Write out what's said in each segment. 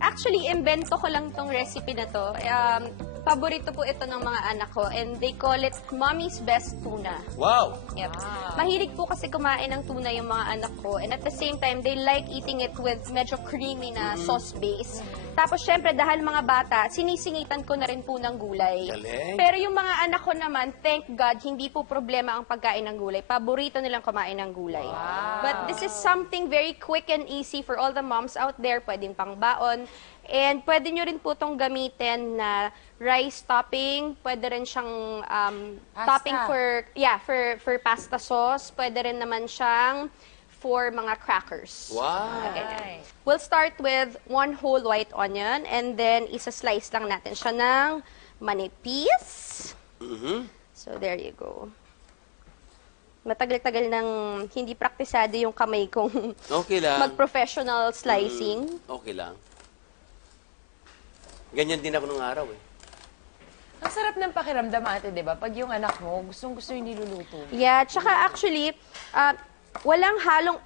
Actually, invento ko lang tong recipe na to. Paborito po ito ng mga anak ko and they call it Mommy's Best Tuna. Wow! Yep. Mahilig po kasi kumain ng tuna yung mga anak ko and at the same time, they like eating it with medyo creamy na sauce base. Tapos syempre, dahil mga bata, sinisingitan ko na rin po ng gulay. Galing. Pero yung mga anak ko naman, thank God, hindi po problema ang pagkain ng gulay. Paborito nilang kumain ng gulay. But this is something very quick and easy for all the moms out there. Pwedeng pangbaon. And pwede nyo rin po itong gamitin na rice topping. Pwede rin siyang topping for pasta sauce. Pwede rin naman siyang for mga crackers. Wow! Ganyan. We'll start with 1 whole white onion and then isa-slice lang natin siya ng manipis. So there you go. Matagal-tagal nang hindi praktisado yung kamay kong Okay lang. mag-professional slicing. Okay lang. Ganyan din ako nung araw eh. Ang sarap ng pakiramdam, ate, di ba? Pag yung anak mo, gustong-gusto yung niluluto. Yeah, tsaka actually, walang halong,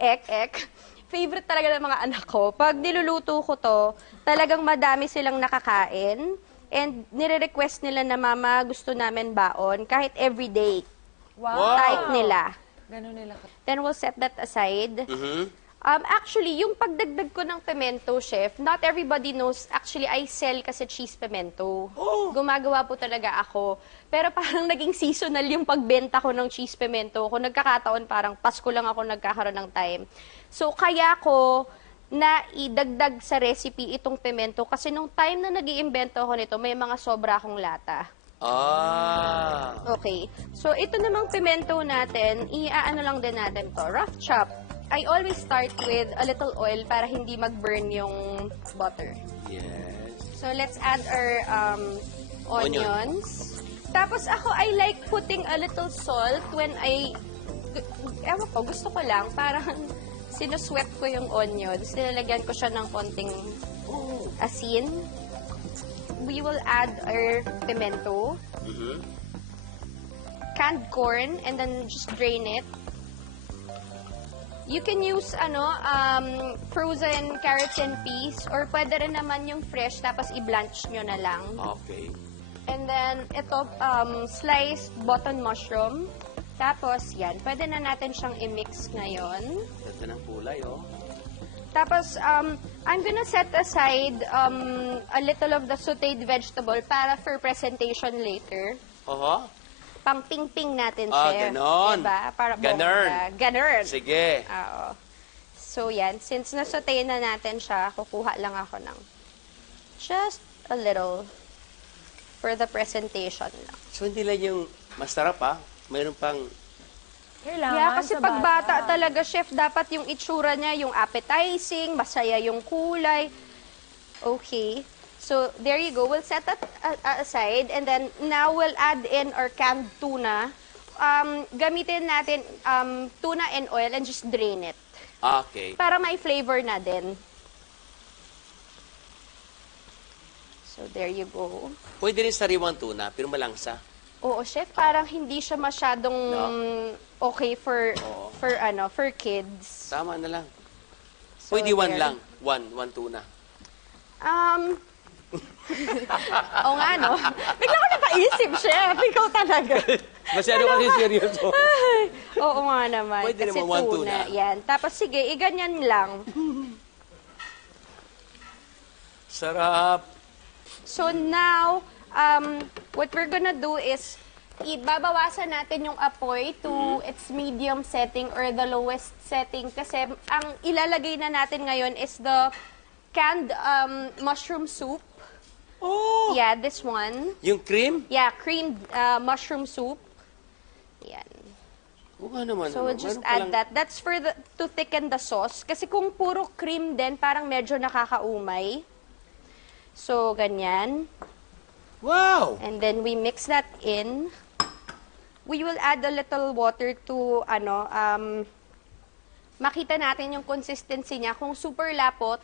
ek-ek. Favorite talaga ng mga anak ko. Pag niluluto ko to, talagang madami silang nakakain. And nire-request nila na, Mama, gusto namin baon, kahit everyday. Wow! Type nila. Ganun nila. Then we'll set that aside. Actually, yung pagdagdag ko ng pimento, chef, not everybody knows, actually, I sell kasi cheese pimento. Gumagawa po talaga ako. Pero parang naging seasonal yung pagbenta ko ng cheese pimento. Kung nagkakataon, parang Pasko lang ako nagkakaroon ng time. So, kaya ko na idagdag sa recipe itong pimento kasi nung time na nag-iimbento ako nito, may mga sobra akong lata. Okay. So, ito namang pimento natin, iaano lang din natin to, rough chop. I always start with a little oil para hindi mag-burn yung butter. Yes. So, let's add our onions. Tapos ako, I like putting a little salt when ewan ko, gusto ko lang, parang sinuswet ko yung onions. Nilalagyan ko siya ng konting asin. We will add our pimento. Canned corn, and then just drain it. You can use frozen carrots and peas or pwede rin naman yung fresh tapos i-blanch nyo na lang. Okay. And then ito sliced button mushroom. Tapos yan, pwede na natin siyang i-mix ngayon. Ganda ng kulay, oh. Tapos I'm gonna set aside a little of the sautéed vegetable para for presentation later. Pang ping-ping natin, chef. Ganon. Diba? Para Ganun. Ganun. Sige. Oo. So, yan. Since nasaute na natin siya, kukuha lang ako ng just a little for the presentation lang. So, hindi lang yung masarap, ha? Mayroon pang... Kailangan Yeah, kasi sa pag bata bata talaga, chef, dapat yung itsura niya, yung appetizing, masaya yung kulay. Okay. So, there you go. We'll set that aside. And then, now we'll add in our canned tuna. Gamitin natin tuna and oil and just drain it. Okay. Para may flavor na din. So, there you go. Pwede rin sariwang tuna, pero malangsa. Oo, chef, parang hindi siya masyadong okay for kids. Tama na lang. So, Pwede one there. lang. One tuna. Oo nga, no? Bigla ko napaisip, chef. Ikaw talaga. Masyado kasi seryoso. Ay, oo nga naman. Pwede Kasi naman one tuna. Yan. Tapos sige, iganyan lang. Sarap. So now, what we're gonna do is, ibabawasan natin yung apoy to its medium setting or the lowest setting. Kasi ang ilalagay na natin ngayon is the canned mushroom soup. Oh! Yeah, this one. Yung cream? Yeah, creamed mushroom soup. Yan. Oo nga naman. So we'll just add that. That's for to thicken the sauce. Kasi kung puro cream din, parang medyo nakakaumay. So, ganyan. Wow! And then we mix that in. We will add a little water to, makita natin yung consistency niya. Kung super lapot,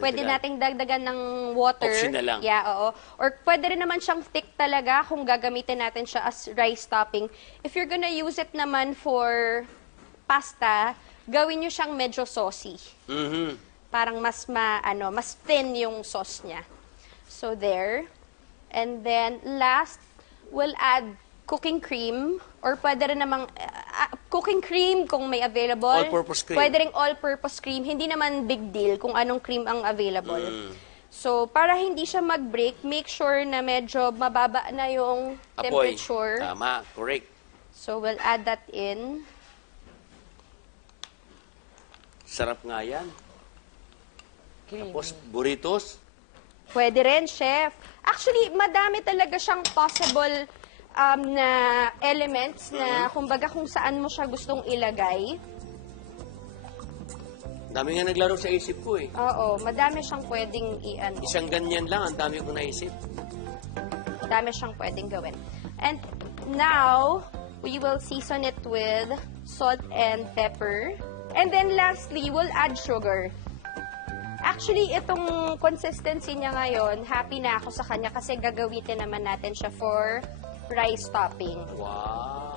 pwede nating dagdagan ng water. Optional lang. Yeah, oo. Or pwede rin naman siyang thick talaga kung gagamitin natin siya as rice topping. If you're gonna use it naman for pasta, gawin nyo siyang medyo saucy. Mhm. Parang mas mas thin yung sauce niya. So there. And then last, we'll add cooking cream or pwede rin namang cooking cream kung may available. All-purpose cream. Pwede ring all-purpose cream. Hindi naman big deal kung anong cream ang available. So, para hindi siya mag-break, make sure na medyo mababa na yung Apoy. temperature. Tama, correct. So, we'll add that in. Sarap nga yan. Creamy. Tapos, burritos. Pwede rin, chef. Actually, madami talaga siyang possible na elements na kumbaga kung saan mo siya gustong ilagay. Dami nga naglaro sa isip ko eh. Oo, madami siyang pwedeng Isang ganyan lang, ang dami kong naisip. Dami siyang pwedeng gawin. And now, we will season it with salt and pepper. And then lastly, we'll add sugar. Actually, itong consistency niya ngayon, happy na ako sa kanya kasi gagawitin naman natin siya for rice topping. Wow.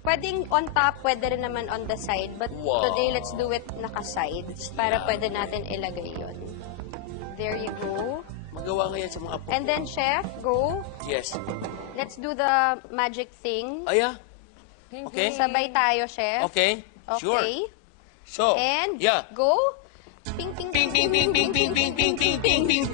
Pwedeng on top, pwede rin naman on the side. But Wow. today, let's do it naka-sides para pwede natin ilagay yun. There you go. Magawa nga yan sa mga apo. And then, chef, go. Yes. Let's do the magic thing. Ay, ah. Ping, Okay. ping. Sabay tayo, chef. Okay. Sure. Okay. So, And yeah. go. Ping, ping, Ping, ping, ping, ping, ping, ping, ping, ping, ping, ping.